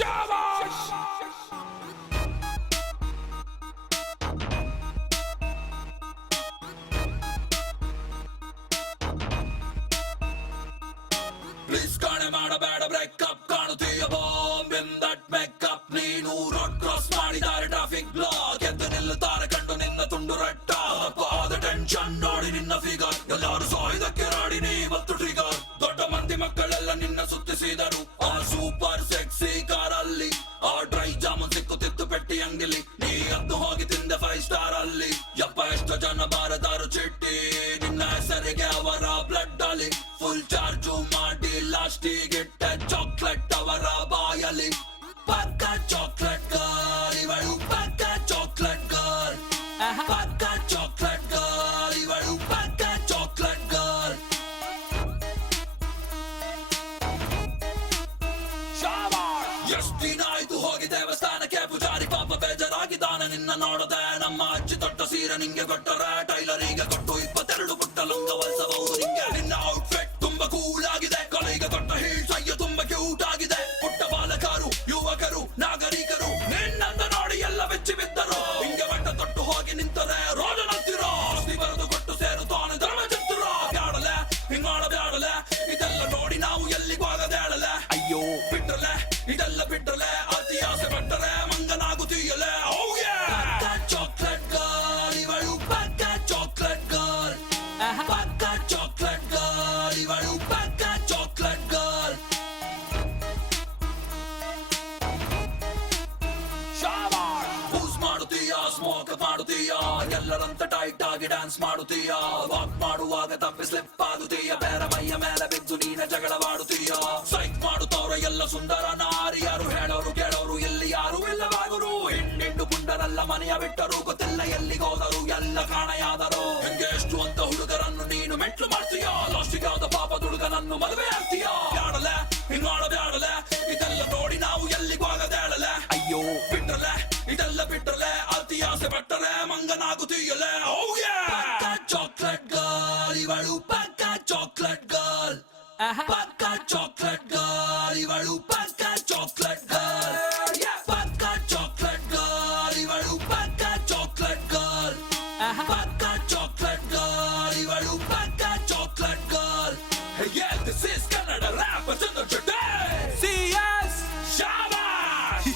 Shabash! Please ಕಾಣೆ ಮಾಡಬೇಡ breakup ಕಾಣುತ್ತೀಯ ಬಾಂಬ್ ಇನ್ ದಟ್ ಮೇಕಪ್ ನೀನು ರೋಡ್ ಕ್ರಾಸ್ ಮಾಡಿದ್ದಾರೆ ಟ್ರಾಫಿಕ್ ಬ್ಲಾಕ್ ಎದ್ದು ನಿಲ್ಲುತ್ತಾರೆ ಕಂಡು ನಿನ್ನ ತುಂಡು ರಟ್ಟ ಆದ ಟೆನ್ಷನ್ ನೋಡಿ ನಿನ್ನ ಫಿಗರ್ ಎಲ್ಲರೂ ಸಾಯ್ದಕ್ಕೆ ರಾಡಿ ನೀ ಮತ್ತು ಟ್ರಿಗರ್ ದೊಡ್ಡ ಮಂದಿ ಮಕ್ಕಳೆಲ್ಲ ನಿನ್ನ ಸುತ್ತಿಸಿದರು ಆ ಸೂಪರ್ ಸೆಕ್ಸಿ ಕಾರಲ್ಲಿ ಆ ಡ್ರೈ ಜಾಮೂನ್ ಸಿಕ್ಕುತ್ತಿತ್ತು ಪೆಟ್ಟಿ ಅಂಗಡಿಲಿ ನೀ ಅದ್ದು ಹೋಗಿ ತಿಂದೆ 5 ಸ್ಟಾರ್ ಅಲ್ಲಿ ಯಪ್ಪ ಎಷ್ಟು ಜನ ಬಾರದಾರು ಚಿಟ್ಟಿ ನಿನ್ನ ಹೆಸರಿಗೆ ಅವರ ಬ್ಲಡ್ ಅಲ್ಲಿ ಫುಲ್ ಚಾರ್ಜು ಮಾಡಿ ಲಾಸ್ಟಿಗಿಟ್ಟ ಚಾಕ್ಲೇಟ್ ಅವರ ಬಾಯಲ್ಲಿ ಪಕ್ಕ ಚಾಕ್ಲೇಟ್ ಗರ್ಲ್ ಇವಳು ಪಕ್ಕ ಚಾಕ್ಲೇಟ್ ಗರ್ಲ್ ಪಕ್ಕ ಚಾಕ್ಲೇಟ್ ಗರ್ಲ್ ಇವಳು ಪಕ್ಕ ಚಾಕ್ಲೇಟ್ ಗರ್ಲ್ ಎಷ್ಟ್ ದಿನ ಆಯ್ತು ಹೋಗಿ ದೇವಸ್ಥಾನಕ್ಕೆ ಪೂಜಾರಿ ಪಾಪ ಬೇಜಾರಾಗಿದ್ದಾನೆ ನಿನ್ನ ನೋಡದೆ ನಮ್ಮ ಅಜ್ಜಿ ತೊಟ್ಟ ಸೀರೆ ನಿಂಗೆ ಕೊಟ್ಟರೆ ಟೈಲರಿಗೆ ಕೊಟ್ಟು 22 ಪುಟ್ಟ ಲಂಗ ಹೊಲಿಸಬಹುದು ನಿಂಗೆ ನಿನ್ನ ಔಟ್ಫಿಟ್ ತುಂಬಾ ಕೂಲ್ ಆಗಿದೆ ಕಲೆಗೆ ಕೊಟ್ಟ ಹೀಲ್ಸ್ ಅಯ್ಯೋ ತುಂಬಾ ಕ್ಯೂಟ್ ಆಗಿದೆ ಪುಟ್ಟ ಬಾಲಕರು ಯುವಕರು ನಾಗರಿಕರು ನಿನ್ನಂದ ನೋಡಿ ಎಲ್ಲ ಬೆಚ್ಚಿ ಬಿದ್ದರು ಹಿಂಗೆ ಬಟ್ಟ ತೊಟ್ಟು ಹೋಗಿ ನಿಂತರೆ ರೋಜನಂತಿರೋ ಆಸ್ತಿ ಬರೆದು ಕೊಟ್ಟು ಸೇರುತ್ತಾನೆ ಧರ್ಮ ಚಂದ್ರ ಬ್ಯಾಡಲೆ ಹಿಂಗಾಡ ಬ್ಯಾಡಲೆ ಇದೆಲ್ಲ ನೋಡಿ ನಾವು ಎಲ್ಲಿಗೂ ಆಗದೇಳಲೆ ಅಯ್ಯೋ ಬಿಟ್ರಲೆ ಇದೆಲ್ಲ ಬಿಟ್ರಲೆ ಅತಿ ಆಸೆ ಪಟ್ಟರೆ ಮಂಗನಾಗುತ್ತೀಯಲೆ ಪಕ್ಕ ಚಾಕ್ಲೇಟ್ ಗರ್ಲ್ ಇವಳು ಪಕ್ಕ ಚಾಕ್ಲೇಟ್ ಗರ್ಲ್ ಪಕ್ಕ ಚಾಕ್ಲೇಟ್ ಗರ್ಲ್ ಇವಳು ಪಕ್ಕ ಚಾಕ್ಲೇಟ್ ಗರ್ಲ್ ಬೂಸ್ ಮಾಡುತ್ತೀಯ ಸ್ಮೋಕ್ ಮಾಡುತ್ತೀಯ ಎಲ್ಲರಂತ ಟೈಟ್ ಆಗಿ ಡ್ಯಾನ್ಸ್ ಮಾಡುತ್ತೀಯ ವಾಕ್ ಮಾಡುವಾಗ ತಪ್ಪಿ ಸ್ಲಿಪ್ ಆಗುತ್ತೀಯ ಬೇರೆ ಮೈಯ ಮೇಲೆ ಬಿದ್ದು ನೀನ ಜಗಳವಾಡುತ್ತೀಯ ಸೈಕ್ ಮಾಡುತ್ತವ್ರ ಎಲ್ಲ ಸುಂದರ ನಾರಿ ಯಾರು ಹೇಳೋರು ಕೇಳೋರು ಇಲ್ಲಿ ಯಾರು ಇಲ್ಲವಾಗರು ಹಿಂಡಿಂಡು ಗುಂಡರೆಲ್ಲ ಮನೆಯ ಬಿಟ್ಟರು ಗೊತ್ತಿಲ್ಲ ಎಲ್ಲಿಗೋದರು ಎಲ್ಲ ಕಾಣೆಯಾದರು ಹಿಂಗೆ ಎಷ್ಟು ಅಂತ ಹುಡುಗರನ್ನು ನೀನು ಮೆಟ್ಲು ಮಾಡ್ತೀಯ ಲಾಸ್ಟಿಗೆ ಯಾವ್ದ ಪಾಪದ ಹುಡುಗನನ್ನು ಮದುವೆ ಆಗ್ತೀಯ ಬ್ಯಾಡಲೆ ಹಿಂಗಾಡ ಬ್ಯಾಡಲೆ ಇದೆಲ್ಲ ನೋಡಿ ನಾವು ಎಲ್ಲಿಗೂ ಆಗದೇಳಲೆ ಅಯ್ಯೋ ಬಿಟ್ರಲೆ ಇದೆಲ್ಲ ಬಿಟ್ರಲೆ ಅತಿ ಆಸೆ ಪಟ್ಟರೆ ಮಂಗನಾಗುತ್ತೀಯಲೆ ಪಕ್ಕ ಚಾಕ್ಲೇಟ್ ಗರ್ಲ್ ಇವಳು ಪಕ್ಕ ಚಾಕ್ಲೇಟ್ ಗರ್ಲ್ ಪಕ್ಕ ಚಾಕ್ಲೇಟ್ ಗರ್ಲ್ ಇವಳು ಪಕ್ಕ ಚಾಕ್ಲೇಟ್ ಗರ್ಲ್ ಪಕ್ಕ ಚಾಕ್ಲೇಟ್ ಗರ್ಲ್ ಇವಳು ಪಕ್ಕ ಚಾಕ್ಲೇಟ್ ಗರ್ಲ್ ಪಕ್ಕ ಚಾಕ್ಲೇಟ್ ಗರ್ಲ್ ಇವಳು ಪಕ್ಕ chocolate girl Yeah, this is Kannada Rappers in the today. CS Shabash!